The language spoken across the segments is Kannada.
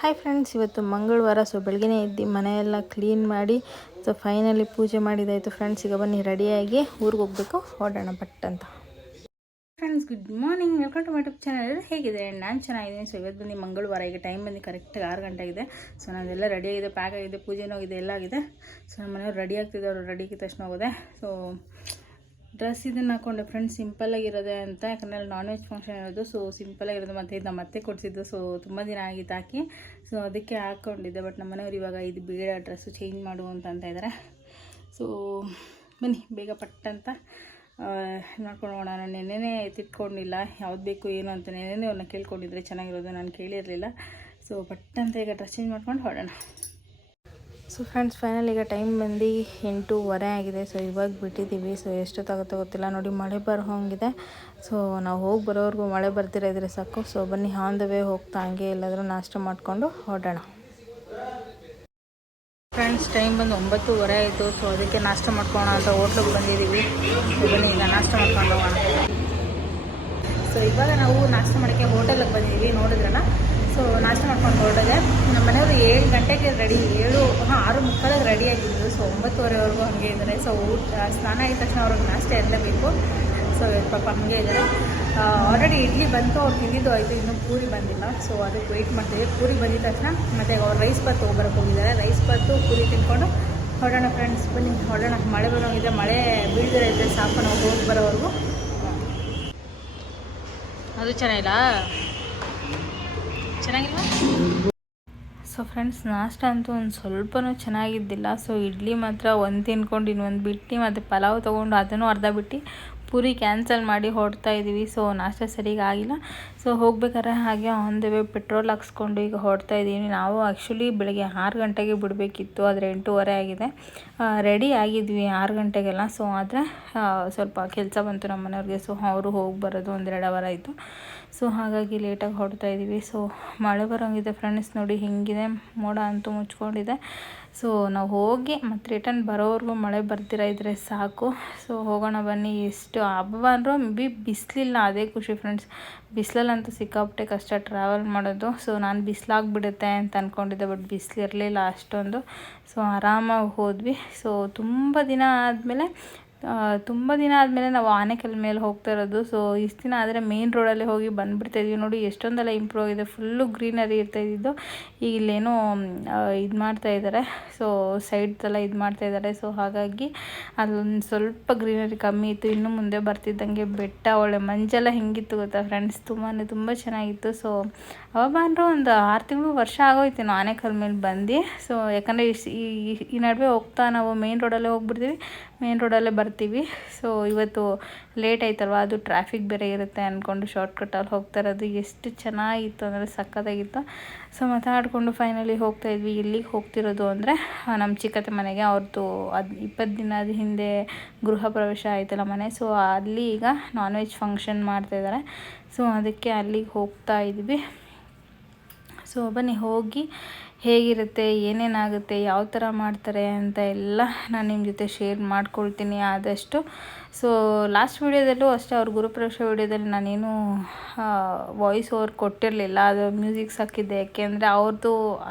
ಹಾಯ್ ಫ್ರೆಂಡ್ಸ್, ಇವತ್ತು ಮಂಗಳವಾರ. ಸೊ ಬೆಳಗ್ಗೆ ಎದ್ದು ಮನೆಯೆಲ್ಲ ಕ್ಲೀನ್ ಮಾಡಿ ಸೊ ಫೈನಲಿ ಪೂಜೆ ಮಾಡಿದಾಯಿತು ಫ್ರೆಂಡ್ಸ್. ಈಗ ಬನ್ನಿ ರೆಡಿಯಾಗಿ ಊರಿಗೆ ಹೋಗಬೇಕು, ಹೊರಡೋಣ ಬಟ್ ಅಂತ. Friends, good morning, welcome to my YouTube channel. ಹೇಗಿದೆ? ನಾನು ಚೆನ್ನಾಗಿದ್ದೀನಿ. ಸೊ ಇವತ್ತು ಬಂದು ಮಂಗಳವಾರ, ಈಗ ಟೈಮ್ ಬಂದು ಕರೆಕ್ಟಾಗಿ 6 ಗಂಟೆ ಆಗಿದೆ. ಸೊ ನಾವೆಲ್ಲ ರೆಡಿ ಆಗಿದೆ, ಪ್ಯಾಕ್ ಆಗಿದೆ, ಪೂಜೆನೂ ಆಗಿದೆ, ಎಲ್ಲ ಆಗಿದೆ. ಸೊ ನಮ್ಮ ಮನೆಯವ್ರು ರೆಡಿ ಆಗ್ತಿದ್ದೆ, ಅವರು ರೆಡಿ ಆಗಿದ ತಕ್ಷಣ ಹೋದೆ. ಸೊ ಡ್ರೆಸ್ ಇದನ್ನು ಹಾಕೊಂಡೆ ಫ್ರೆಂಡ್ಸ್, ಸಿಂಪಲ್ಲಾಗಿರೋದೆ ಅಂತ, ಯಾಕಂದರೆ ನಾನ್ ವೆಜ್ ಫಂಕ್ಷನ್ ಇರೋದು. ಸೊ ಸಿಂಪಲ್ಲಾಗಿರೋದು, ಮತ್ತು ಇದು ನಮ್ಮ ಅತ್ತೆ ಕೊಡಿಸಿದ್ದು. ಸೊ ತುಂಬ ದಿನ ಆಗಿತ್ತು ಹಾಕಿ, ಸೊ ಅದಕ್ಕೆ ಹಾಕ್ಕೊಂಡಿದ್ದೆ. ಬಟ್ ನಮ್ಮ ಮನೆಯವ್ರು ಇವಾಗ ಇದು ಬೇಡ, ಡ್ರೆಸ್ಸು ಚೇಂಜ್ ಮಾಡು ಅಂತ ಇದ್ದಾರೆ. ಸೊ ಬನ್ನಿ ಬೇಗ ಪಟ್ಟಂತ ಮಾಡ್ಕೊಂಡು ಹೋಗೋಣ. ನಾನು ನೆನ್ನೆನೇ ತಿಟ್ಕೊಂಡಿಲ್ಲ, ಯಾವ್ದು ಬೇಕು ಏನು ಅಂತ. ನೆನ್ನೆನೇ ಅವ್ರನ್ನ ಕೇಳ್ಕೊಂಡಿದ್ರೆ ಚೆನ್ನಾಗಿರೋದು, ನಾನು ಕೇಳಿರಲಿಲ್ಲ. ಸೊ ಪಟ್ಟಂತ ಈಗ ಡ್ರೆಸ್ ಚೇಂಜ್ ಮಾಡ್ಕೊಂಡು ಹೊರಡೋಣ. ಸೊ ಫ್ರೆಂಡ್ಸ್, ಫೈನಲ್ ಈಗ ಟೈಮ್ ಬಂದು 8:15 ಆಗಿದೆ. ಸೊ ಇವಾಗ ಬಿಟ್ಟಿದ್ದೀವಿ. ಸೊ ಎಷ್ಟೊತ್ತಾಗುತ್ತೋ ಗೊತ್ತಿಲ್ಲ. ನೋಡಿ, ಮಳೆ ಬರೋ ಹಂಗಿದೆ. ಸೊ ನಾವು ಹೋಗಿ ಬರೋವರೆಗೂ ಮಳೆ ಬರ್ತಿರೋದ್ರೆ ಸಾಕು. ಸೊ ಬನ್ನಿ, ಆನ್ ದ ವೇ ಹೋಗ್ತಾ ಹಂಗೆ ಎಲ್ಲಾದರೂ ನಾಷ್ಟ ಮಾಡಿಕೊಂಡು ಹೊರಡೋಣ. ಫ್ರೆಂಡ್ಸ್, ಟೈಮ್ ಬಂದು 9:15 ಆಯಿತು. ಸೊ ಅದಕ್ಕೆ ನಾಷ್ಟ ಮಾಡ್ಕೊಳ್ಳೋಣ ಅಂತ ಹೋಟ್ಲಿಗೆ ಬಂದಿದ್ದೀವಿ. ಸೊ ಬನ್ನಿ ಈಗ ನಾಷ್ಟ ಮಾಡ್ಕೊಂಡು ಹೋಗೋಣ. ಸೊ ಇವಾಗ ನಾವು ನಾಷ್ಟ ಮಾಡೋಕ್ಕೆ ಹೋಟೆಲಿಗೆ ಬಂದಿದ್ದೀವಿ, ನೋಡಿದ್ರಲ್ಲ. ಸೊ ನಾಷ್ಟ ಮಾಡ್ಕೊಂಡು ಹೊರಟಿದೆ. ನಮ್ಮ ಮನೆಯವರು 7 ಗಂಟೆಗೆ ರೆಡಿ, 6:30ಗೆ ರೆಡಿ ಆಗಿದ್ರು. ಸೊ 9:15ವರೆಗೂ ಹಾಗೆ ಇದ್ದಾರೆ. ಸೊ ಸ್ನಾನ ಆಗಿದ ತಕ್ಷಣ ಅವ್ರಿಗೆ ನಾಷ್ಟ ಇರಲೇಬೇಕು. ಸೊ ಪಾಪ ಹಾಗೆ ಇದ್ದಾರೆ. ಆಲ್ರೆಡಿ ಇಡ್ಲಿ ಬಂತು, ಅವ್ರು ತಿಂದಿದ್ದು ಆಯಿತು, ಇನ್ನೂ ಪೂರಿ ಬಂದಿಲ್ಲ. ಸೊ ಅದಕ್ಕೆ ವೆಯ್ಟ್ ಮಾಡ್ತೀವಿ. ಪೂರಿ ಬಂದಿದ ತಕ್ಷಣ ಮತ್ತು ಅವ್ರು ರೈಸ್ ಬಾತ್ ತೊಗೊಬರಕ್ಕೆ ಹೋಗಿದ್ದಾರೆ. ರೈಸ್ ಬಾತು ಪೂರಿ ತಿನ್ಕೊಂಡು ಹೊರಡೋಣ ಫ್ರೆಂಡ್ಸ್. ಬನ್ನಿ ಹೊರಡೋಣ. ಮಳೆ ಬರೋಂಗಿದೆ, ಮಳೆ ಬೀಳ್ದಿರ ಇದ್ದರೆ ಸಾಕು ನಾವು ಹೋಗಿ ಬರೋವರೆಗೂ. ಅದು ಚೆನ್ನಾಗಿಲ್ಲ, ಚೆನ್ನಾಗಿಲ್ವಾ? ಸೊ ಫ್ರೆಂಡ್ಸ್, ನಾಷ್ಟ ಅಂತೂ ಒಂದು ಸ್ವಲ್ಪನೂ ಚೆನ್ನಾಗಿದ್ದಿಲ್ಲ. ಸೊ ಇಡ್ಲಿ ಮಾತ್ರ ಒಂದು ತಿನ್ಕೊಂಡು ಇನ್ನೊಂದು ಬಿಟ್ಟು, ಮತ್ತು ಪಲಾವ್ ತೊಗೊಂಡು ಅದನ್ನು ಅರ್ಧ ಬಿಟ್ಟು ಪೂರಿ ಕ್ಯಾನ್ಸಲ್ ಮಾಡಿ ಹೊರಡ್ತಾ ಇದ್ದೀವಿ. ಸೊ ನಾಷ್ಟ ಸರಿಗೆ ಆಗಿಲ್ಲ. ಸೊ ಹೋಗ್ಬೇಕಾದ್ರೆ ಹಾಗೆ ಆನ್ ದ ವೇ ಪೆಟ್ರೋಲ್ ಹಾಕ್ಸ್ಕೊಂಡು ಈಗ ಹೊರಡ್ತಾ ಇದ್ದೀವಿ. ನಾವು ಆ್ಯಕ್ಚುಲಿ ಬೆಳಗ್ಗೆ 6 ಗಂಟೆಗೆ ಬಿಡಬೇಕಿತ್ತು, ಆದರೆ 8:15 ಆಗಿದೆ. ರೆಡಿ ಆಗಿದ್ವಿ 6 ಗಂಟೆಗೆಲ್ಲ. ಸೊ ಆದರೆ ಸ್ವಲ್ಪ ಕೆಲಸ ಬಂತು ನಮ್ಮ ಮನೆಯವ್ರಿಗೆ. ಸೊ ಅವರು ಹೋಗಿ ಬರೋದು 1-2 ಅವರ್ ಆಯಿತು. ಸೊ ಹಾಗಾಗಿ ಲೇಟಾಗಿ ಹೊರಡ್ತಾ ಇದ್ದೀವಿ. ಸೊ ಮಳೆ ಬರೋಂಗಿದೆ ಫ್ರೆಂಡ್ಸ್, ನೋಡಿ ಹಿಂಗಿದೆ, ಮೋಡ ಅಂತೂ ಮುಚ್ಕೊಂಡಿದೆ. ಸೊ ನಾವು ಹೋಗಿ ಮತ್ತು ರಿಟರ್ನ್ ಬರೋವರೆಗೂ ಮಳೆ ಬರ್ತಿರ ಇದ್ದರೆ ಸಾಕು. ಸೊ ಹೋಗೋಣ ಬನ್ನಿ. ಎಷ್ಟು ಹಬ್ಬ ಅಂದರೂ ಬಿಸಿಲಿಲ್ಲ, ಅದೇ ಖುಷಿ ಫ್ರೆಂಡ್ಸ್. ಬಿಸಿಲಲ್ಲಂತೂ ಸಿಕ್ಕಾಪಟ್ಟೆ ಕಷ್ಟ ಟ್ರಾವೆಲ್ ಮಾಡೋದು. ಸೊ ನಾನು ಬಿಸಿಲಾಗ್ಬಿಡುತ್ತೆ ಅಂತ ಅಂದ್ಕೊಂಡಿದ್ದೆ, ಬಟ್ ಬಿಸಿಲು ಇರಲಿಲ್ಲ ಅಷ್ಟೊಂದು. ಸೊ ಆರಾಮಾಗಿ ಹೋದ್ವಿ. ಸೊ ತುಂಬ ದಿನ ಆದಮೇಲೆ ನಾವು ಆನೆಕಲ್ ಮೇಲೆ ಹೋಗ್ತಾ ಇರೋದು. ಸೊ ಇಷ್ಟು ದಿನ ಆದರೆ ಮೇನ್ ರೋಡಲ್ಲೇ ಹೋಗಿ ಬಂದುಬಿಡ್ತಾಯಿದ್ವಿ. ನೋಡಿ ಎಷ್ಟೊಂದೆಲ್ಲ ಇಂಪ್ರೂವ್ ಆಗಿದೆ, ಫುಲ್ಲು ಗ್ರೀನರಿ ಇರ್ತಾಯಿದ್ದು. ಈಗ ಇಲ್ಲೇನೋ ಇದು ಮಾಡ್ತಾಯಿದ್ದಾರೆ. ಸೊ ಸೈಡ್ದೆಲ್ಲ ಇದು ಮಾಡ್ತಾಯಿದ್ದಾರೆ. ಸೊ ಹಾಗಾಗಿ ಅಲ್ಲೊಂದು ಸ್ವಲ್ಪ ಗ್ರೀನರಿ ಕಮ್ಮಿ ಇತ್ತು. ಇನ್ನು ಮುಂದೆ ಬರ್ತಿದ್ದಂಗೆ ಬೆಟ್ಟ, ಒಳ್ಳೆ ಮಂಜೆಲ್ಲ ಹೆಂಗಿತ್ತು ಗೊತ್ತಾ ಫ್ರೆಂಡ್ಸ್, ತುಂಬ ಚೆನ್ನಾಗಿತ್ತು. ಸೊ ಅವಾಗ ಅಂದರೂ ಒಂದು 6 ತಿಂಗಳು ವರ್ಷ ಆಗೋಯ್ತು ನಾವು ಆನೆಕಲ್ ಮೇಲೆ ಬಂದು. ಸೊ ಯಾಕಂದರೆ ಈ ನಡುವೆ ಹೋಗ್ತಾ ನಾವು ಮೇನ್ ರೋಡಲ್ಲೇ ಹೋಗ್ಬಿಡ್ತೀವಿ, ಮೇನ್ ರೋಡಲ್ಲೇ ಬರ್ತೀವಿ. ಸೊ ಇವತ್ತು ಲೇಟ್ ಆಯ್ತಲ್ವ, ಅದು ಟ್ರಾಫಿಕ್ ಬೇರೆ ಇರುತ್ತೆ ಅಂದ್ಕೊಂಡು ಶಾರ್ಟ್ಕಟ್ಟಲ್ಲಿ ಹೋಗ್ತಾ ಇರೋದು. ಎಷ್ಟು ಚೆನ್ನಾಗಿತ್ತು ಅಂದರೆ ಸಕ್ಕತ್ತಾಗಿತ್ತು. ಸೊ ಮಾತಾಡಿಕೊಂಡು ಫೈನಲಿ ಹೋಗ್ತಾಯಿದ್ವಿ. ಇಲ್ಲಿಗೆ ಹೋಗ್ತಿರೋದು ಅಂದರೆ ನಮ್ಮ ಚಿಕ್ಕತ್ತೆ ಮನೆಗೆ. ಅವ್ರದ್ದು 20 ದಿನದ ಹಿಂದೆ ಗೃಹ ಪ್ರವೇಶ ಆಯ್ತಲ್ಲ ಮನೆ. ಸೊ ಅಲ್ಲಿ ಈಗ ನಾನ್ ವೆಜ್ ಫಂಕ್ಷನ್ ಮಾಡ್ತಾಯಿದ್ದಾರೆ. ಸೊ ಅದಕ್ಕೆ ಅಲ್ಲಿಗೆ ಹೋಗ್ತಾ ಇದ್ವಿ. ಸೊ ಬನ್ನಿ ಹೋಗಿ ಹೇಗಿರುತ್ತೆ, ಏನೇನಾಗುತ್ತೆ, ಯಾವ ಥರ ಮಾಡ್ತಾರೆ ಅಂತ ಎಲ್ಲ ನಾನು ನಿಮ್ಮ ಜೊತೆ ಶೇರ್ ಮಾಡ್ಕೊಳ್ತೀನಿ ಆದಷ್ಟು. ಸೊ ಲಾಸ್ಟ್ ವೀಡಿಯೋದಲ್ಲೂ ಅಷ್ಟೇ, ಅವ್ರ ಗುರುಪ್ರವೇಶ ವೀಡಿಯೋದಲ್ಲಿ ನಾನೇನು ವಾಯ್ಸ್ ಓವರ್ ಕೊಟ್ಟಿರಲಿಲ್ಲ, ಅದು ಮ್ಯೂಸಿಕ್ಸ್ ಹಾಕಿದ್ದೆ. ಯಾಕೆಂದರೆ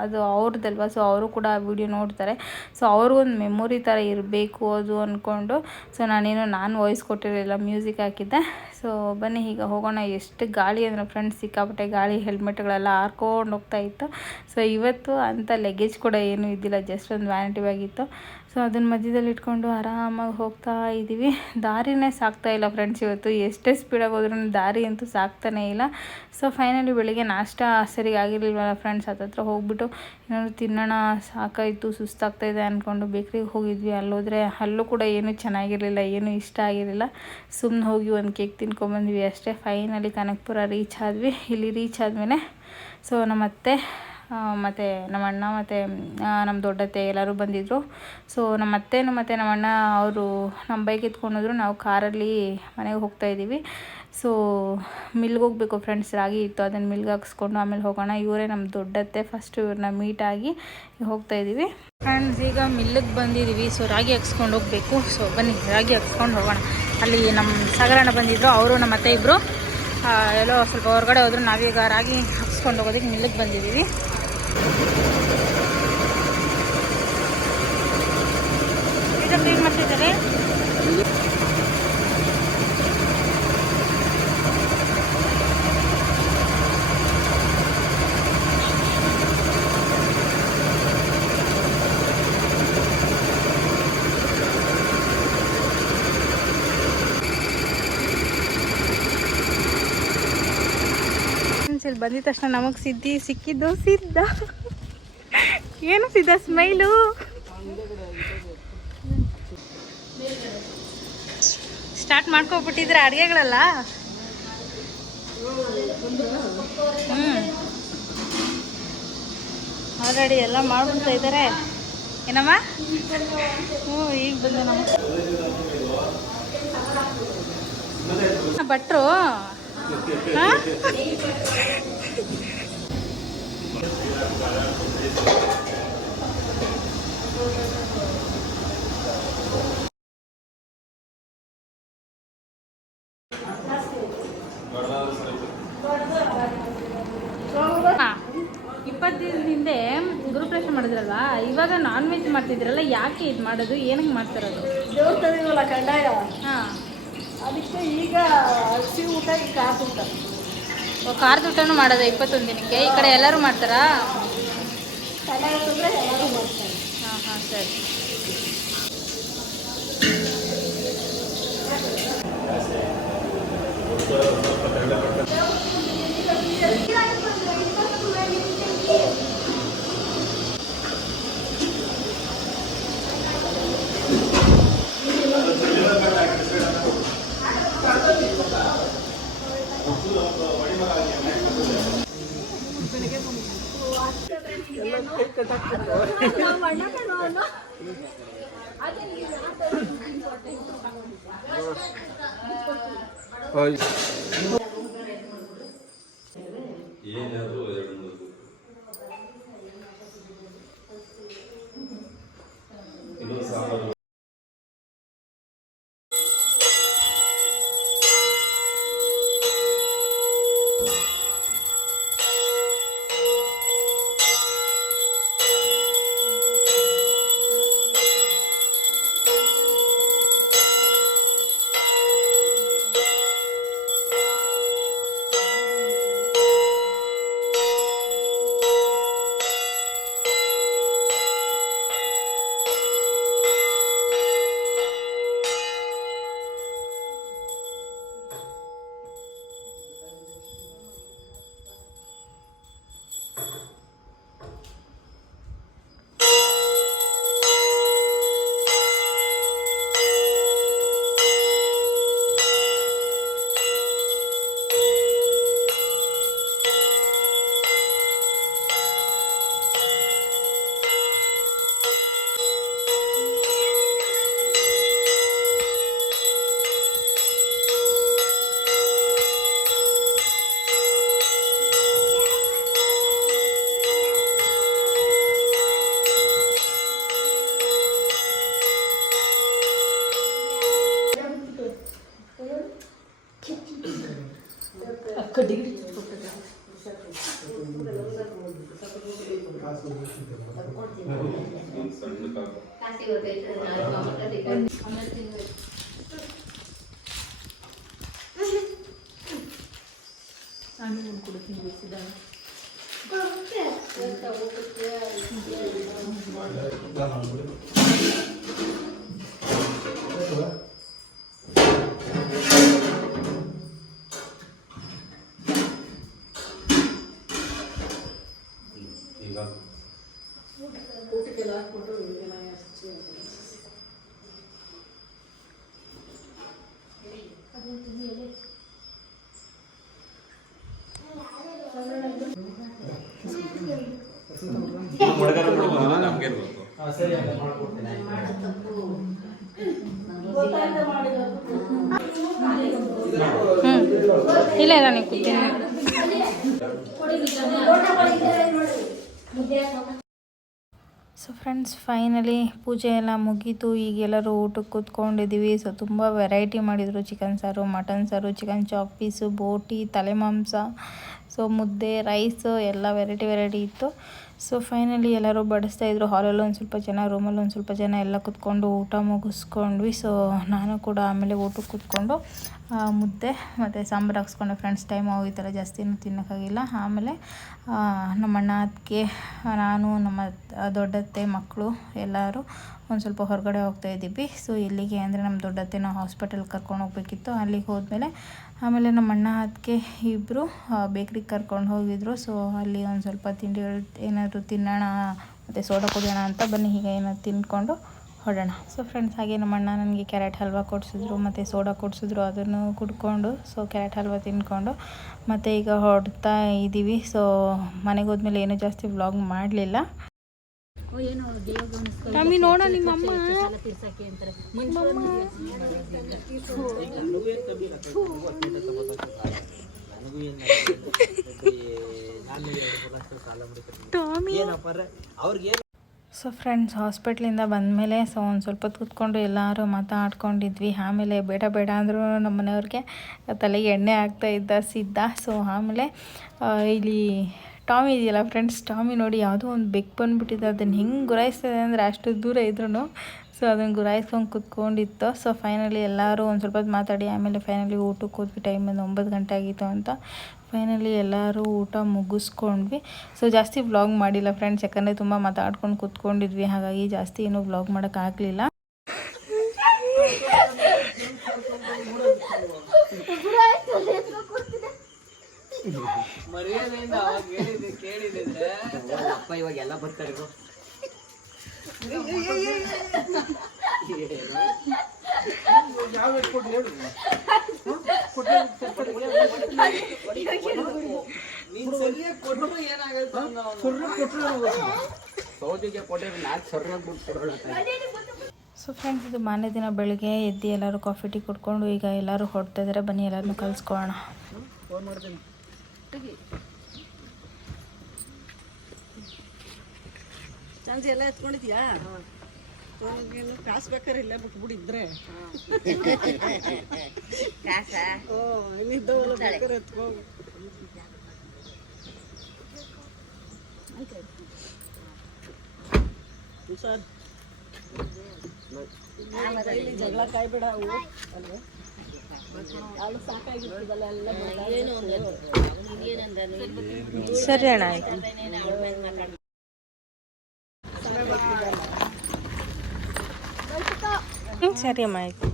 ಅದು ಅವ್ರದ್ದಲ್ವ. ಸೊ ಅವರು ಕೂಡ ಆ ವಿಡಿಯೋ ನೋಡ್ತಾರೆ. ಸೊ ಅವ್ರಿಗೊಂದು ಮೆಮೊರಿ ಥರ ಇರಬೇಕು ಅದು ಅಂದ್ಕೊಂಡು. ಸೊ ನಾನು ವಾಯ್ಸ್ ಕೊಟ್ಟಿರಲಿಲ್ಲ, ಮ್ಯೂಸಿಕ್ ಹಾಕಿದ್ದೆ. ಸೊ ಬನ್ನಿ ಈಗ ಹೋಗೋಣ. ಎಷ್ಟು ಗಾಳಿ ಅಂದರೆ ಫ್ರೆಂಡ್ಸ್, ಸಿಕ್ಕಾಪಟ್ಟೆ ಗಾಳಿ, ಹೆಲ್ಮೆಟ್ಗಳೆಲ್ಲ ಹಾರ್ಕೊಂಡು ಹೋಗ್ತಾ ಇತ್ತು. ಸೊ ಇವತ್ತು ಅಂಥ ಲಗೇಜ್ ಕೂಡ ಏನೂ ಇದ್ದಿಲ್ಲ, ಜಸ್ಟ್ ಒಂದು ವ್ಯಾನಿಟಿ ಬ್ಯಾಗ್ ಇತ್ತು. ಸೊ ಅದನ್ನ ಮಧ್ಯದಲ್ಲಿ ಇಟ್ಕೊಂಡು ಆರಾಮಾಗಿ ಹೋಗ್ತಾ ಇದ್ದೀವಿ. ದಾರಿನೇ ಸಾಕ್ತಾಯಿಲ್ಲ ಫ್ರೆಂಡ್ಸ್, ಇವತ್ತು ಎಷ್ಟೇ ಸ್ಪೀಡಾಗಿ ಹೋದ್ರೂ ದಾರಿ ಅಂತೂ ಸಾಕ್ತಾನೇ ಇಲ್ಲ. ಸೊ ಫೈನಲಿ ಬೆಳಿಗ್ಗೆ ನಾಷ್ಟ ಸರಿಗೆ ಆಗಿರಲಿಲ್ವಲ್ಲ ಫ್ರೆಂಡ್ಸ್, ಹತ್ರ ಹೋಗ್ಬಿಟ್ಟು ಏನಾದ್ರು ತಿನ್ನೋಣ, ಸಾಕಾಯಿತು, ಸುಸ್ತಾಗ್ತಾಯಿದೆ ಅಂದ್ಕೊಂಡು ಬೇಕ್ರಿಗೆ ಹೋಗಿದ್ವಿ. ಅಲ್ಲೋದ್ರೆ ಅಲ್ಲೂ ಕೂಡ ಏನೂ ಚೆನ್ನಾಗಿರಲಿಲ್ಲ, ಏನೂ ಇಷ್ಟ ಆಗಿರಲಿಲ್ಲ. ಸುಮ್ಮನೆ ಹೋಗಿ ಒಂದು ಕೇಕ್ ತಿನ್ಕೊಂಬಂದ್ವಿ ಅಷ್ಟೇ. ಫೈನಲಿ ಕನಕಪುರ ರೀಚ್ ಆದ್ವಿ. ಇಲ್ಲಿ ರೀಚ್ ಆದಮೇಲೆ ಸೊ ನಮ್ಮ ಅತ್ತೆ ಮತ್ತು ನಮ್ಮ ಅಣ್ಣ ಮತ್ತು ನಮ್ಮ ದೊಡ್ಡತ್ತೆ ಎಲ್ಲರೂ ಬಂದಿದ್ದರು. ಸೊ ನಮ್ಮ ಅತ್ತೇನು ಮತ್ತು ನಮ್ಮ ಅಣ್ಣ ಅವರು ನಮ್ಮ ಬೈಕ್ ಎತ್ಕೊಂಡೋದ್ರು, ನಾವು ಕಾರಲ್ಲಿ ಮನೆಗೆ ಹೋಗ್ತಾಯಿದ್ದೀವಿ. ಸೊ ಮಿಲ್ಗೆ ಹೋಗಬೇಕು ಫ್ರೆಂಡ್ಸ್, ರಾಗಿ ಇತ್ತು, ಅದನ್ನು ಮಿಲ್ಗೆ ಹಾಕ್ಸ್ಕೊಂಡು ಆಮೇಲೆ ಹೋಗೋಣ. ಇವರೇ ನಮ್ಮ ದೊಡ್ಡತ್ತೆ. ಫಸ್ಟು ಇವ್ರನ್ನ ಮೀಟಾಗಿ ಹೋಗ್ತಾಯಿದ್ದೀವಿ ಫ್ರೆಂಡ್ಸ್. ಈಗ ಮಿಲ್ಲಿಗೆ ಬಂದಿದ್ದೀವಿ. ಸೊ ರಾಗಿ ಹಾಕ್ಸ್ಕೊಂಡು ಹೋಗಬೇಕು. ಸೊ ಬನ್ನಿ ರಾಗಿ ಹಾಕ್ಸ್ಕೊಂಡು ಹೋಗೋಣ. ಅಲ್ಲಿ ನಮ್ಮ ಸಾಗರಣ್ಣ ಬಂದಿದ್ದರು, ಅವರು ನಮ್ಮ ಅತ್ತೆ ಇಬ್ಬರು ಎಲ್ಲೋ ಸ್ವಲ್ಪ ಹೊರಗಡೆ ಹೋದ್ರು. ನಾವೀಗ ರಾಗಿ ಹಾಕ್ಸ್ಕೊಂಡು ಹೋಗೋದಕ್ಕೆ ಮಿಲ್ಲಿಗೆ ಬಂದಿದ್ದೀವಿ. ಕ್ಲೀನ್ ಮಾಡ್ತಿದ್ದಾರೆ. ಇಲ್ಲಿ ಬಂದಿದ ತಕ್ಷಣ ನಮಗೆ ಸಿಕ್ಕಿದ್ದು ಸಿದ್ಧ. ಏನು ಸಿದ್ಧ ಸ್ಮೈಲು. ಸ್ಟಾರ್ಟ್ ಮಾಡ್ಕೊಬಿಟ್ಟಿದ್ರೆ ಅಡುಗೆಗಳೆಲ್ಲ. ಆಲ್ರೆಡಿ ಎಲ್ಲ ಮಾಡ್ಬಿಡ್ತಾ ಇದ್ದಾರೆ. ಏನಮ್ಮ? ಈಗ ಬಂದೆ ನಮ್ಮ ಭಟ್ರು. ದಿನದಿಂದ ಗುರುಪ್ರವೇಶ ಮಾಡಿದ್ರಲ್ವಾ, ಇವಾಗ ನಾನ್ ವೆಜ್ ಮಾಡ್ತಿದ್ರಲ್ಲ, ಯಾಕೆ ಇದು ಮಾಡೋದು? ಏನಕ್ಕೆ ಮಾಡ್ತಿರೋದು? ದೇವ್ರ ತಂದಿವಲ್ಲ ಕಡ್ಡಾಯ. ಹಾಂ, ಅದಕ್ಕೆ ಈಗ ಹಸಿ ಊಟ, ಈ ಖಾರದ ಊಟ. ಖಾರದ ಊಟನೂ ಮಾಡೋದು 21 ದಿನಕ್ಕೆ. ಈ ಕಡೆ ಎಲ್ಲರೂ ಮಾಡ್ತಾರಾ? ಕಡ್ಡಾಯ ತಂದರೆ ಎಲ್ಲರೂ ಮಾಡ್ತಾರೆ. ಹಾಂ ಹಾಂ, ಸರಿ. ಇಲ್ಲ ಇಲ್ಲ ನೀವು ಕೂತೀನಿ. ಸೊ ಫ್ರೆಂಡ್ಸ್, ಫೈನಲಿ ಪೂಜೆ ಎಲ್ಲ ಮುಗೀತು. ಈಗೆಲ್ಲರೂ ಊಟಕ್ಕೆ ಕೂತ್ಕೊಂಡಿದ್ದೀವಿ. ಸೊ ತುಂಬ ವೆರೈಟಿ ಮಾಡಿದರು. ಚಿಕನ್ ಸಾರು, ಮಟನ್ ಸಾರು, ಚಿಕನ್ ಚಾಪ್ ಪೀಸು, ಬೋಟಿ, ತಲೆ ಮಾಂಸ, ಸೊ ಮುದ್ದೆ, ರೈಸು ಎಲ್ಲ ವೆರೈಟಿ ಇತ್ತು. ಸೊ ಫೈನಲಿ ಎಲ್ಲರೂ ಬಡಿಸ್ತಾಯಿದ್ರು. ಹಾಲಲ್ಲಿ ಒಂದು ಸ್ವಲ್ಪ ಜನ, ರೂಮಲ್ಲಿ ಒಂದು ಸ್ವಲ್ಪ ಜನ ಎಲ್ಲ ಕೂತ್ಕೊಂಡು ಊಟ ಮುಗಿಸ್ಕೊಂಡ್ವಿ. ಸೊ ನಾನು ಕೂಡ ಆಮೇಲೆ ಊಟಕ್ಕೆ ಕೂತ್ಕೊಂಡು ಮುದ್ದೆ ಮತ್ತು ಸಾಂಬಾರು ಹಾಕ್ಸ್ಕೊಂಡೆ ಫ್ರೆಂಡ್ಸ್. ಟೈಮ್ ಹೋಗಿತ್ತಲ್ಲ, ಜಾಸ್ತಿನೂ ತಿನ್ನೋಕ್ಕಾಗಿಲ್ಲ. ಆಮೇಲೆ ನಮ್ಮ ಅಣ್ಣ ಅದಕ್ಕೆ ನಾನು ನಮ್ಮ ದೊಡ್ಡತ್ತೆ ಮಕ್ಕಳು ಎಲ್ಲರೂ ಒಂದು ಸ್ವಲ್ಪ ಹೊರಗಡೆ ಹೋಗ್ತಾಯಿದ್ದೀವಿ. ಸೊ ಎಲ್ಲಿಗೆ ಅಂದರೆ ನಮ್ಮ ದೊಡ್ಡತ್ತೆನ ಹಾಸ್ಪಿಟಲ್ಗೆ ಕರ್ಕೊಂಡು ಹೋಗ್ಬೇಕಿತ್ತು. ಅಲ್ಲಿಗೆ ಹೋದ್ಮೇಲೆ ಆಮೇಲೆ ನಮ್ಮ ಅಣ್ಣ ಅದಕ್ಕೆ ಇಬ್ಬರು ಬೇಕ್ರಿಗೆ ಕರ್ಕೊಂಡು ಹೋಗಿದ್ರು. ಸೊ ಅಲ್ಲಿ ಒಂದು ಸ್ವಲ್ಪ ತಿಂಡಿಗಳು ಏನಾದರೂ ತಿನ್ನೋಣ ಮತ್ತು ಸೋಡಾ ಕುಡಿಯೋಣ ಅಂತ ಬನ್ನಿ ಹೀಗೆ ಏನಾದ್ರು ತಿಂದ್ಕೊಂಡು ಹೊಡೋಣ. ಸೊ ಫ್ರೆಂಡ್ಸ್, ಹಾಗೆ ನಮ್ಮ ಅಣ್ಣ ನನಗೆ ಕ್ಯಾರೆಟ್ ಹಲ್ವ ಕೊಡಿಸಿದ್ರು ಮತ್ತು ಸೋಡಾ ಕೊಡಿಸಿದ್ರು. ಅದನ್ನು ಕುಡ್ಕೊಂಡು ಸೊ ಕ್ಯಾರೆಟ್ ಹಲ್ವ ತಿಂದ್ಕೊಂಡು ಮತ್ತು ಈಗ ಹೊಡ್ತಾ ಇದ್ದೀವಿ. ಸೊ ಮನೆಗೆ ಹೋದ್ಮೇಲೆ ಏನೂ ಜಾಸ್ತಿ ವ್ಲಾಗ್ ಮಾಡಲಿಲ್ಲ. ನೋಡ ನಿಮ್ಮಮ್ಮ ಸೊ ಫ್ರೆಂಡ್ಸ್, ಹಾಸ್ಪಿಟ್ಲಿಂದ ಬಂದಮೇಲೆ ಸೊ ಒಂದು ಸ್ವಲ್ಪ ಹೊತ್ತು ಕೂತ್ಕೊಂಡು ಎಲ್ಲರೂ ಮಾತಾಡ್ಕೊಂಡಿದ್ವಿ. ಆಮೇಲೆ ಬೇಡ ಬೇಡ ಅಂದರೂ ನಮ್ಮ ಮನೆಯವ್ರಿಗೆ ತಲೆಗೆ ಎಣ್ಣೆ ಆಗ್ತಾಯಿದ್ದ ಸಿದ್ಧ. ಸೊ ಆಮೇಲೆ ಇಲ್ಲಿ ಟಾಮಿ ಇದೆಯಲ್ಲ ಫ್ರೆಂಡ್ಸ್, ಟಾಮಿ ನೋಡಿ ಯಾವುದೋ ಒಂದು ಬೆಕ್ಕು ಬಂದುಬಿಟ್ಟಿದೆ. ಅದನ್ನು ಹೆಂಗೆ ಗುರಾಯಿಸ್ತದೆ ಅಂದರೆ ಅಷ್ಟು ದೂರ ಇದ್ರೂ ಸೊ ಅದನ್ನು ಗುರಾಯಿಸ್ಕೊಂಡು ಕೂತ್ಕೊಂಡಿತ್ತು. ಸೊ ಫೈನಲಿ ಎಲ್ಲರೂ ಒಂದು ಸ್ವಲ್ಪ ಹೊತ್ತು ಮಾತಾಡಿ ಆಮೇಲೆ ಫೈನಲಿ ಊಟಕ್ಕೆ ಹೋದ್ವಿ. ಟೈಮ್ ಒಂದು 9 ಗಂಟೆ ಆಗಿತ್ತು ಅಂತ. ಫೈನಲಿ ಎಲ್ಲರೂ ಊಟ ಮುಗಿಸ್ಕೊಂಡ್ವಿ. ಸೊ ಜಾಸ್ತಿ ವ್ಲಾಗ್ ಮಾಡಿಲ್ಲ ಫ್ರೆಂಡ್ಸ್, ಯಾಕಂದರೆ ತುಂಬ ಮಾತಾಡ್ಕೊಂಡು ಕೂತ್ಕೊಂಡಿದ್ವಿ. ಹಾಗಾಗಿ ಜಾಸ್ತಿ ಏನೂ ವ್ಲಾಗ್ ಮಾಡೋಕ್ಕಾಗಲಿಲ್ಲ. ಮರ್ಯಾದೆಯಿಂದ ಅವಾಗ ಕೇಳಿದ್ರೆ ಅಪ್ಪ ಇವಾಗ ಎಲ್ಲ ಬರ್ತಾರೆ. ಸೊ ಫ್ರೆಂಡ್ಸ್, ಇದು ಮಾರನೇ ದಿನ ಬೆಳಿಗ್ಗೆ ಎದ್ದು ಎಲ್ಲರೂ ಕಾಫಿ ಟೀ ಕುಡ್ಕೊಂಡು ಈಗ ಎಲ್ಲರೂ ಹೊರಡ್ತಾ ಇದ್ದಾರೆ. ಬನ್ನಿ ಎಲ್ಲರನ್ನೂ ಕಲಿಸ್ಕೊಳ್ಳೋಣ. ಚಾರ್ಜ್ ಎಲ್ಲ ಎತ್ಕೊಂಡಿದ್ಯಾ? ಕಾಸು ಬೇಕಾದ್ರೆ ಇಲ್ಲೇ ಬಿಟ್ಬಿಟ್ಟಿದ್ರೆ ಇಲ್ಲಿದ್ದವಲ್ಲ ಬೇಕಾದ್ರೆ ಎತ್ಕೋ. ಜಗಳ ಕಾಯ್ಬೇಡ. ಅಲ್ವೇ ಅಲ್ಲಿ ಸಾಕಾಗಿರ್ತದಲ್ಲ ಎಲ್ಲ. ಸರಿ ಅಣ್ಣ, ಆಯ್ತು. ಸರಿ ಅಮ್ಮ, ಆಯ್ತು.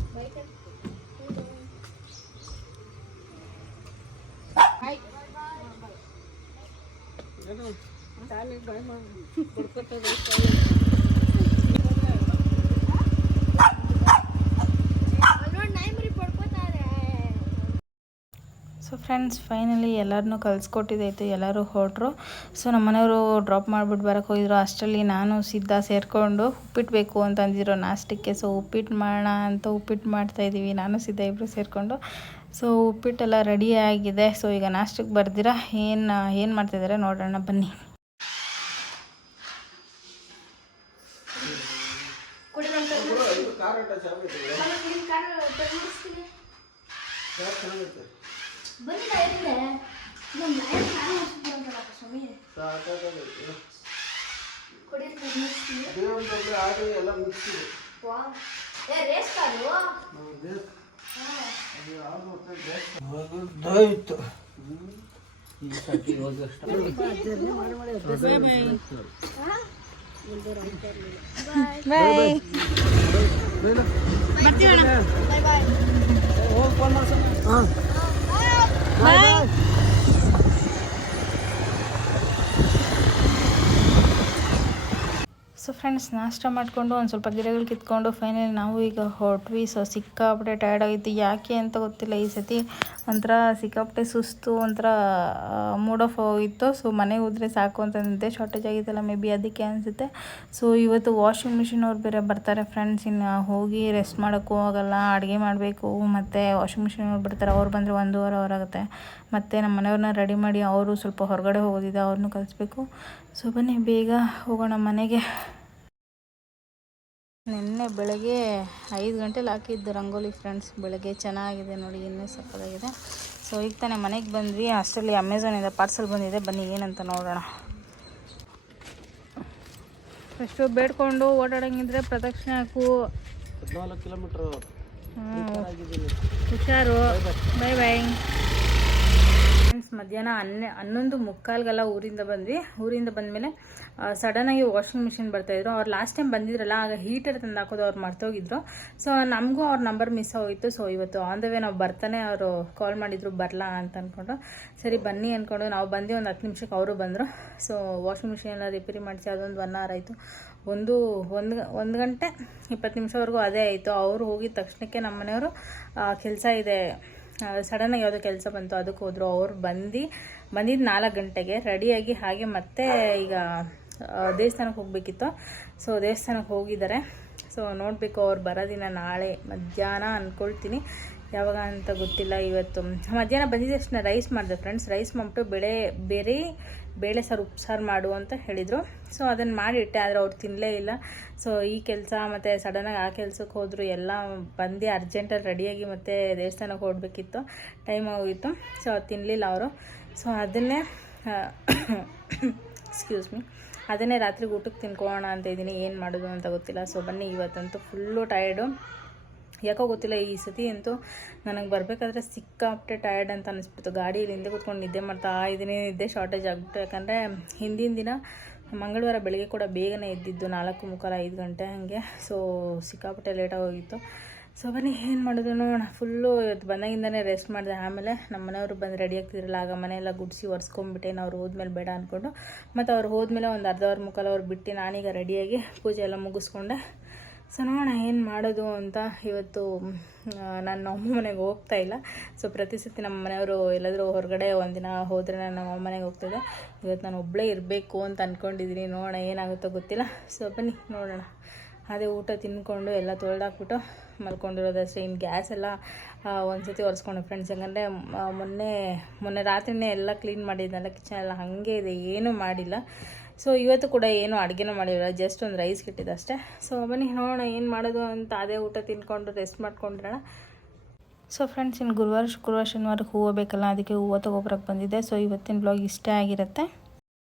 ಸೊ ಫ್ರೆಂಡ್ಸ್, ಫೈನಲಿ ಎಲ್ಲರನ್ನೂ ಕಲಿಸ್ಕೊಟ್ಟಿದ್ದಾಯಿತು. ಎಲ್ಲರೂ ಹೊರಟ್ರು. ಸೊ ನಮ್ಮ ಮನೆಯವರು ಡ್ರಾಪ್ ಮಾಡಿಬಿಟ್ಟು ಬರೋಕ್ಕೆ ಹೋಗಿದ್ರು. ಅಷ್ಟರಲ್ಲಿ ನಾನು ಸಿದ್ಧ ಸೇರಿಕೊಂಡು ಉಪ್ಪಿಟ್ಟು ಬೇಕು ಅಂತ ಅಂದಿರೋ ನಾಷ್ಟಕ್ಕೆ. ಸೊ ಉಪ್ಪಿಟ್ಟು ಮಾಡೋಣ ಅಂತ ಉಪ್ಪಿಟ್ಟು ಮಾಡ್ತಾಯಿದ್ದೀವಿ ನಾನು ಸಿದ್ಧ ಇಬ್ಬರು ಸೇರಿಕೊಂಡು. ಸೊ ಉಪ್ಪಿಟ್ಟೆಲ್ಲ ರೆಡಿ ಆಗಿದೆ. ಸೊ ಈಗ ನಾಷ್ಟಕ್ಕೆ ಬರ್ದಿರಾ ಏನು ಮಾಡ್ತಾಯಿದ್ದಾರೆ ನೋಡೋಣ ಬನ್ನಿ. ಸೊ ಫ್ರೆಂಡ್ಸ್, ನಾಷ್ಟ ಮಾಡಿಕೊಂಡು ಒಂದು ಸ್ವಲ್ಪ ಗಿಡಗಳು ಕಿತ್ಕೊಂಡು ಫೈನಲಿ ನಾವು ಈಗ ಹೊರಟ್ವಿ. ಸೊ ಸಿಕ್ಕಾಪಟ್ಟೆ ಟಯರ್ಡ್ ಆಗಿತ್ತು. ಯಾಕೆ ಅಂತ ಗೊತ್ತಿಲ್ಲ, ಈ ಸತಿ ಒಂಥರ ಸಿಕ್ಕಾಪಟ್ಟೆ ಸುಸ್ತು, ಒಂಥರ ಮೂಡ್ ಆಫ್ ಹೋಗಿತ್ತು. ಸೊ ಮನೆಗೆ ಹೋದರೆ ಸಾಕು ಅಂತ ನಿದ್ದೆ ಶಾರ್ಟೇಜ್ ಆಗಿತ್ತಲ್ಲ, ಮೇ ಬಿ ಅದಕ್ಕೆ ಅನಿಸುತ್ತೆ. ಸೊ ಇವತ್ತು ವಾಷಿಂಗ್ ಮಿಷಿನ್ ಅವ್ರು ಬೇರೆ ಬರ್ತಾರೆ ಫ್ರೆಂಡ್ಸ್. ಇನ್ನು ಹೋಗಿ ರೆಸ್ಟ್ ಮಾಡೋಕ್ಕೂ ಆಗಲ್ಲ, ಅಡುಗೆ ಮಾಡಬೇಕು. ಮತ್ತು ವಾಷಿಂಗ್ ಮಿಷಿನ್ ಅವ್ರು ಬರ್ತಾರೆ. ಅವ್ರು ಬಂದರೆ 1.5 ಅವರ್ ಆಗುತ್ತೆ. ಮತ್ತು ನಮ್ಮ ಮನೆಯವ್ರನ್ನ ರೆಡಿ ಮಾಡಿ ಅವರು ಸ್ವಲ್ಪ ಹೊರಗಡೆ ಹೋಗೋದಿದೆ, ಅವ್ರನ್ನೂ ಕಲಿಸ್ಬೇಕು. ಸೊ ಬನ್ನಿ ಬೇಗ ಹೋಗೋಣ ಮನೆಗೆ. ನಿನ್ನೆ ಬೆಳಗ್ಗೆ 5 ಗಂಟೆಲಿ ಹಾಕಿದ್ದು ರಂಗೋಲಿ ಫ್ರೆಂಡ್ಸ್. ಬೆಳಗ್ಗೆ ಚೆನ್ನಾಗಿದೆ ನೋಡಿ, ಇನ್ನೂ ಸಕ್ಕತ್ತಾಗಿದೆ. ಸೊ ಈಗ ತಾನೇ ಮನೆಗೆ ಬಂದ್ವಿ. ಅಷ್ಟರಲ್ಲಿ ಅಮೆಝಾನಿಂದ ಪಾರ್ಸಲ್ ಬಂದಿದೆ. ಬನ್ನಿ ಏನಂತ ನೋಡೋಣ. ಫಸ್ಟು ಬೇಡ್ಕೊಂಡು ಓಡಾಡಂಗಿದ್ರೆ ಪ್ರದಕ್ಷಿಣೆ ಹಾಕು. 14 ಕಿಲೋಮೀಟ್ರ್ ಹುಷಾರು. Bye bye friends. ಮಧ್ಯಾಹ್ನ 11:45 ಊರಿಂದ ಬಂದಮೇಲೆ ಸಡನ್ನಾಗಿ ವಾಷಿಂಗ್ ಮಿಷಿನ್ ಬರ್ತಾಯಿದ್ರು. ಅವ್ರು ಲಾಸ್ಟ್ ಟೈಮ್ ಬಂದಿದ್ರಲ್ಲ, ಆಗ ಹೀಟರ್ ತಂದು ಹಾಕೋದು ಅವ್ರು ಮರ್ತೋಗಿದ್ರು. ಸೊ ನಮಗೂ ಅವ್ರ ನಂಬರ್ ಮಿಸ್ ಹೋಗಿತ್ತು. ಸೊ ಇವತ್ತು ಆನ್ ದ ವೇ ನಾವು ಬರ್ತಾನೆ ಅವರು ಕಾಲ್ ಮಾಡಿದ್ರು ಬರಲಾ ಅಂತ ಅಂದ್ಕೊಂಡು, ಸರಿ ಬನ್ನಿ ಅಂದ್ಕೊಂಡು ನಾವು ಬಂದು ಒಂದು 10 ನಿಮಿಷಕ್ಕೆ ಅವರು ಬಂದರು. ಸೊ ವಾಷಿಂಗ್ ಮಿಷಿನ್ ಎಲ್ಲ ರಿಪೇರಿ ಮಾಡಿಸಿ ಅದೊಂದು 1 ಅವರ್ ಆಯಿತು. ಒಂದು ಗಂಟೆ 20 ನಿಮಿಷವರೆಗೂ ಅದೇ ಆಯಿತು. ಅವರು ಹೋಗಿದ ತಕ್ಷಣಕ್ಕೆ ನಮ್ಮ ಮನೆಯವರು ಕೆಲಸ ಇದೆ, ಸಡನ್ನಾಗಿ ಯಾವುದೋ ಕೆಲಸ ಬಂತು ಅದಕ್ಕೆ ಹೋದರು. ಅವ್ರು ಬಂದಿದ್ದು 4 ಗಂಟೆಗೆ ರೆಡಿಯಾಗಿ ಹಾಗೆ ಮತ್ತೆ ಈಗ ದೇವಸ್ಥಾನಕ್ಕೆ ಹೋಗಬೇಕಿತ್ತು. ಸೊ ದೇವಸ್ಥಾನಕ್ಕೆ ಹೋಗಿದ್ದಾರೆ. ಸೊ ನೋಡಬೇಕು ಅವ್ರು ಬರೋದಿನ ನಾಳೆ ಮಧ್ಯಾಹ್ನ ಅಂದ್ಕೊಳ್ತೀನಿ, ಯಾವಾಗ ಅಂತ ಗೊತ್ತಿಲ್ಲ. ಇವತ್ತು ಮಧ್ಯಾಹ್ನ ಬಂದಿದ್ದ ತಕ್ಷಣ ರೈಸ್ ಮಾಡಿದೆ ಫ್ರೆಂಡ್ಸ್. ರೈಸ್ ಮಾಡಿಬಿಟ್ಟು ಬೇಳೆ ಸಾರು ಉಪ್ಸಾರು ಮಾಡು ಅಂತ ಹೇಳಿದರು. ಸೊ ಅದನ್ನು ಮಾಡಿಟ್ಟೆ, ಆದರೆ ಅವ್ರು ತಿನ್ನಲೇ ಇಲ್ಲ. ಸೊ ಈ ಕೆಲಸ ಮತ್ತು ಸಡನ್ನಾಗಿ ಆ ಕೆಲಸಕ್ಕೆ ಹೋದರು. ಎಲ್ಲ ಬಂದು ಅರ್ಜೆಂಟಲ್ಲಿ ರೆಡಿಯಾಗಿ ಮತ್ತೆ ದೇವಸ್ಥಾನಕ್ಕೆ ಹೊರಡಬೇಕಿತ್ತು, ಟೈಮ್ ಹೋಗಿತ್ತು. ಸೊ ಅದು ತಿನ್ನಲಿಲ್ಲ ಅವರು. ಸೊ ಅದನ್ನೇ ಅದನ್ನೇ ರಾತ್ರಿಗೆ ಊಟಕ್ಕೆ ತಿನ್ಕೊಳ್ಳೋಣ ಅಂತ ಇದ್ದೀನಿ. ಏನು ಮಾಡೋದು ಅಂತ ಗೊತ್ತಿಲ್ಲ. ಸೊ ಬನ್ನಿ, ಇವತ್ತಂತೂ ಫುಲ್ಲು ಟಯರ್ಡು, ಯಾಕೋ ಗೊತ್ತಿಲ್ಲ. ಈ ಸತಿ ಅಂತೂ ನನಗೆ ಬರಬೇಕಾದ್ರೆ ಸಿಕ್ಕಾಪಟ್ಟೆ ಟಯರ್ಡ್ ಅಂತ ಅನ್ನಿಸ್ಬಿಟ್ಟು ಗಾಡಿಯಲ್ಲಿ ಹಿಂದೆ ಕೂತ್ಕೊಂಡು ನಿದ್ದೆ ಮಾಡ್ತಾ ಇದ್ದೀನಿ. ನಿದ್ದೆ ಶಾರ್ಟೇಜ್ ಆಗಿಬಿಟ್ಟು, ಯಾಕಂದರೆ ಹಿಂದಿನ ದಿನ ಮಂಗಳವಾರ ಬೆಳಗ್ಗೆ ಕೂಡ ಬೇಗನೆ ಎದ್ದಿದ್ದು 4:45 5 ಗಂಟೆ ಹಾಗೆ. ಸೊ ಸಿಕ್ಕಾಪಟ್ಟೆ ಲೇಟಾಗಿ ಹೋಗಿತ್ತು. ಸೊ ಬನ್ನಿ ಏನು ಮಾಡೋದು ನೋಡೋಣ. ಫುಲ್ಲು ಇವತ್ತು ಬಂದಾಗಿಂದನೇ ರೆಸ್ಟ್ ಮಾಡಿದೆ. ಆಮೇಲೆ ನಮ್ಮ ಮನೆಯವರು ಬಂದು ರೆಡಿ ಆಗ್ತಿದ್ರಲ್ಲ, ಆಗ ಮನೆಯೆಲ್ಲ ಗುಡಿಸಿ ಒರೆಸ್ಕೊಂಡ್ಬಿಟ್ಟೆ. ಅವ್ರು ಹೋದ್ಮೇಲೆ ಬೇಡ ಅಂದ್ಕೊಂಡು, ಮತ್ತು ಅವ್ರು ಹೋದ್ಮೇಲೆ ಒಂದು ಅರ್ಧ ಅವರ್ ಮುಕ್ಕಾಲು ಅವ್ರು ಬಿಟ್ಟು ನಾನೀಗ ರೆಡಿಯಾಗಿ ಪೂಜೆ ಎಲ್ಲ ಮುಗಿಸ್ಕೊಂಡೆ. ಸೊ ನೋಡೋಣ ಏನು ಮಾಡೋದು ಅಂತ. ಇವತ್ತು ನಾನು ನಮ್ಮ ಮನೆಗೆ ಹೋಗ್ತಾಯಿಲ್ಲ. ಸೊ ಪ್ರತಿ ಸತಿ ನಮ್ಮ ಮನೆಯವರು ಎಲ್ಲಾದರೂ ಹೊರಗಡೆ ಒಂದಿನ ಹೋದರೆ ನಾನು ನಮ್ಮ ಮನೆಗೆ ಹೋಗ್ತಿದ್ದೆ. ಇವತ್ತು ನಾನು ಒಬ್ಬಳೇ ಇರಬೇಕು ಅಂತ ಅಂದ್ಕೊಂಡಿದ್ದೀನಿ. ನೋಡೋಣ ಏನಾಗುತ್ತೋ ಗೊತ್ತಿಲ್ಲ. ಸೊ ಬನ್ನಿ ನೋಡೋಣ. ಅದೇ ಊಟ ತಿಂದ್ಕೊಂಡು ಎಲ್ಲ ತೊಳೆದಾಕ್ಬಿಟ್ಟು ಮಲ್ಕೊಂಡಿರೋದಷ್ಟೇ. ಇನ್ನು ಗ್ಯಾಸ್ ಎಲ್ಲ ಒಂದು ಸತಿ ಒರೆಸ್ಕೊಂಡೆ ಫ್ರೆಂಡ್ಸ್. ಯಾಕಂದರೆ ಮೊನ್ನೆ ರಾತ್ರಿನೇ ಎಲ್ಲ ಕ್ಲೀನ್ ಮಾಡಿದ್ನಲ್ಲ, ಕಿಚನ್ ಎಲ್ಲ ಹಾಗೆ ಇದೆ, ಏನೂ ಮಾಡಿಲ್ಲ. ಸೊ ಇವತ್ತು ಕೂಡ ಏನು ಅಡುಗೆನೂ ಮಾಡಿಲ್ಲ, ಜಸ್ಟ್ ಒಂದು ರೈಸ್ ಇಟ್ಟಿದ್ದೆ ಅಷ್ಟೇ. ಸೊ ಬನ್ನಿ ನೋಡೋಣ ಏನು ಮಾಡೋದು ಅಂತ. ಅದೇ ಊಟ ತಿಂದ್ಕೊಂಡು ರೆಸ್ಟ್ ಮಾಡ್ಕೊಂಡಿರೋಣ. ಸೊ ಫ್ರೆಂಡ್ಸ್, ಇನ್ನು ಗುರುವಾರ ಶುಕ್ರವಾರ ಶನಿವಾರಕ್ಕೆ ಹೂವು ಬೇಕಲ್ಲ, ಅದಕ್ಕೆ ಹೂವು ತೊಗೊಬರಕ್ಕೆ ಬಂದಿದ್ದೆ. ಸೊ ಇವತ್ತಿನ ಬ್ಲಾಗ್ ಇಷ್ಟೇ ಆಗಿರುತ್ತೆ.